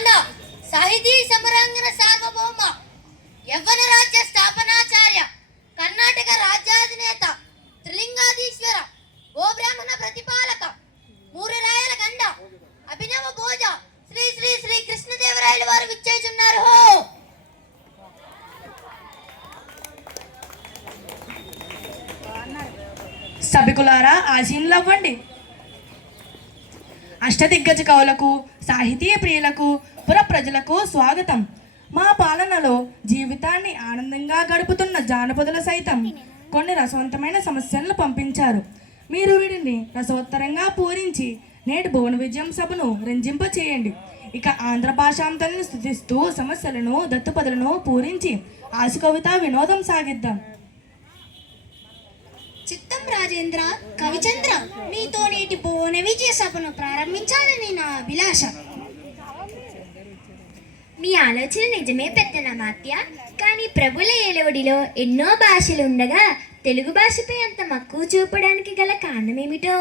కండ సాహితీ సమరాంగణ సార్వభౌమ యవ్వన రాజ్య స్థాపనాచార్య కర్ణాటక రాజ్యాధినేత త్రిలింగాధీశ్వర గోబ్రాహ్మణ ప్రతిపాలక మూడు రాయల గండ అభినవ భోజ శ్రీ శ్రీ శ్రీ కృష్ణదేవరాయల వారు విచ్చేస్తున్నారు. హో సభికులారా ఆశీనులవ్వండి. అష్టదిగ్గజ కవులకు, సాహితీయ ప్రియులకు, పుర ప్రజలకు స్వాగతం. మా పాలనలో జీవితాన్ని ఆనందంగా గడుపుతున్న జానపదులు సైతం కొన్ని రసవంతమైన సమస్యలను పంపించారు. మీరు వీటిని రసవత్తరంగా పూరించి నేటి భువన విజయం సభను రంజింప చేయండి. ఇక ఆంధ్ర భాషాంతలను స్థుతిస్తూ సమస్యలను దత్తుపదులను పూరించి ఆశ కవిత వినోదం సాగిద్దాం. చిత్తం రాజేంద్ర కవిచంద్ర, మీతో నేటి భువన విజయ సభను ప్రారంభించాలని నా అభిలాష. మీ ఆలోచన నిజమే పెద్దనమాత్య. కానీ ప్రభుల ఏలవడిలో ఎన్నో భాషలు ఉండగా తెలుగు భాషపై అంత మక్కువ చూపడానికి గల కారణమేమిటో?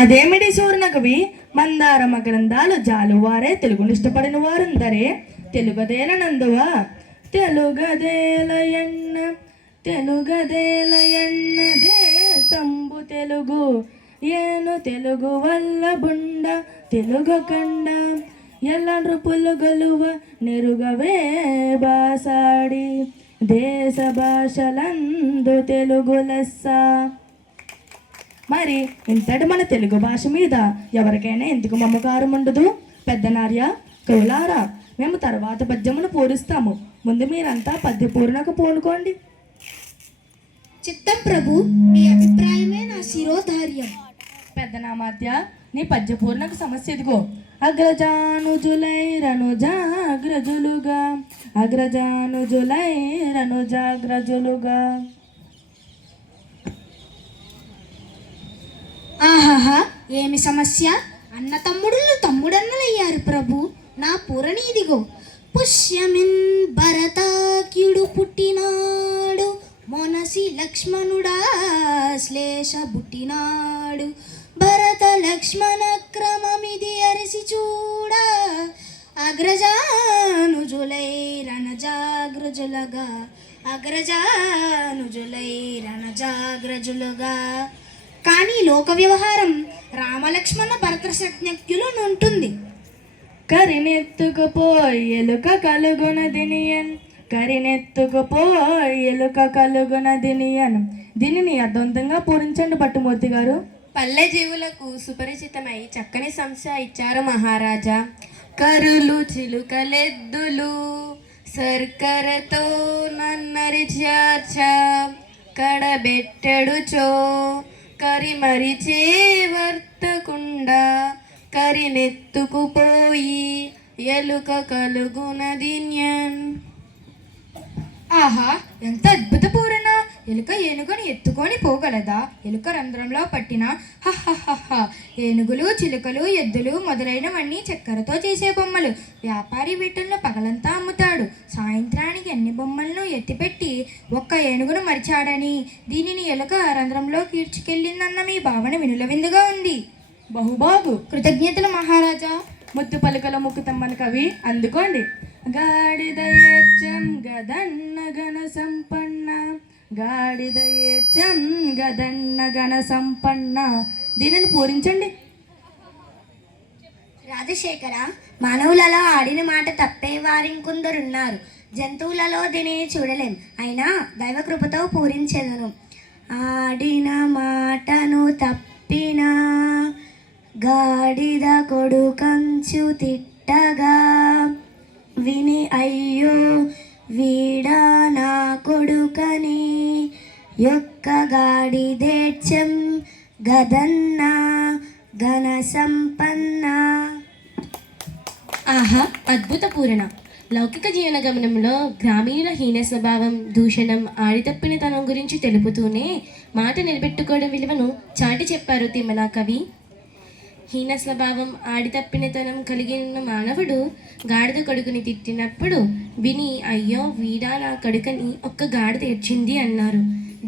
అదేమిటి సూర్ణ కవి, మందారమ గ్రంథాలు జాలువారే తెలుగును ఇష్టపడిన వారుందరే తెలుగదేలనందువా. తెలుగదేలయన్న తెలుగదేలయన్న దేశంబు తెలుగు ఏను తెలుగు వల్ల బుండ తెలుగు కండ ఎల్ల నృపులు గలువ నెరుగవే బాసాడి దేశ భాషలందు తెలుగు లెస్స. మరి ఇంతటి మన తెలుగు భాష మీద ఎవరికైనా ఎందుకు మమకారం ఉండదు? పెద్దనార్య కవులారా, మేము తర్వాత పద్యమును పూరిస్తాము. ముందు మీరంతా పద్య పూర్ణకు పూనుకోండి. చిత్తం ప్రభు, మీ అభిప్రాయమే నా శిరోధార్యం. పెద్దనామాత్య, నీ పద్యపూర్ణకు సమస్య ఇదిగో. అగ్రజానుజులైరనుజాగ్రజులుగా అగ్రజానుజులైరనుజాగ్రజులుగా. ఆహాహా, ఏమి సమస్య! అన్న తమ్ముడులు తమ్ముడన్నలయ్యారు ప్రభు. నా పూరణి ఇదిగో. పుష్యమిన్ భరతాక్యుడు పుట్టినాడు, మొనసి లక్ష్మణుడా శ్లేష పుట్టినాడు. భరత లక్ష్మణ క్రమమిది అరిసి చూడ, అగ్రజానుజులై రణజాగ్రజులగా అగ్రజానుజులై రణజాగ్రజులుగా. కానీ లోక వ్యవహారం రామలక్ష్మణ భరత సంజ్ఞకులు ఉంటుంది. కరినెత్తుకుపోయి ఎలుక కలుగునదినియన్ కరినెత్తుకుపోయి ఎలుక కలుగునదినియన్. దీనిని అర్థవంతంగా పూరించండి భట్టుమూర్తి గారు. పల్లె జీవులకు సుపరిచితమై చక్కని సంశ ఇచ్చారు మహారాజా. కరులు చిలుకలెద్దులు సర్కరతో నన్నరిచార్చ కడబెట్టడుచో కరిమరిచే వర్తకుండా కరినెత్తుకుపోయి ఎలుక కలుగునదిన్యన్. ఆహా, ఎంత అద్భుత పూరణ! ఎలుక ఏనుగును ఎత్తుకొని పోగలదా? ఎలుక రంధ్రంలో పట్టిన హహహహ. ఏనుగులు, చిలుకలు, ఎద్దులు మొదలైనవన్నీ చక్కెరతో చేసే బొమ్మలు. వ్యాపారి వీటిల్లో పగలంతా అమ్ముతాడు. సాయంత్రానికి అన్ని బొమ్మలను ఎత్తిపెట్టి ఒక్క ఏనుగును మరిచాడని, దీనిని ఎలుక రంధ్రంలో కీడ్చుకెళ్ళిందన్న మీ భావన వినులవిందుగా ఉంది. బహుబాగు. కృతజ్ఞతలు మహారాజా. ముద్దు పలుకల ముక్కుతమ్మన కవి, అందుకోండి. గాడిదయేచ్చం గదన్న గణ సంపన్న గాడిదయేచ్చం గదన్న గణ సంపన్న. దీనిని పూరించండి. రాజశేఖర, మానవులలో ఆడిన మాట తప్పే వారింకొందరున్నారు. జంతువులలో దీనిని చూడలేం. అయినా దైవకృపతో పూరించెదను. ఆడిన మాటను తప్పిన గాడిద కొడుకంచు తిట్టగా విని అయ్యో వీడా నా కొడుకని యొక్క గాడిదేచ్చం గదన్న ఘన సంపన్న. ఆహా, అద్భుత పూరణ! లౌకిక జీవన గమనంలో గ్రామీణుల హీన స్వభావం, దూషణం, ఆడితప్పినతనం గురించి తెలుపుతూనే మాట నిలబెట్టుకోవడం విలువను చాటి చెప్పారు తిమ్మన కవి. హీన స్వభావం, ఆడితప్పినతనం కలిగిన మానవుడు గాడిద కొడుకుని తిట్టినప్పుడు విని అయ్యో వీడా నా కొడుకని ఒక్క గాడిద తెచ్చింది అన్నారు.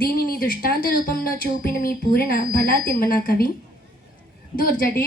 దీనిని దృష్టాంత రూపంలో చూపిన మీ పూరణ భలా తిమ్మన కవి. దూర్జటి,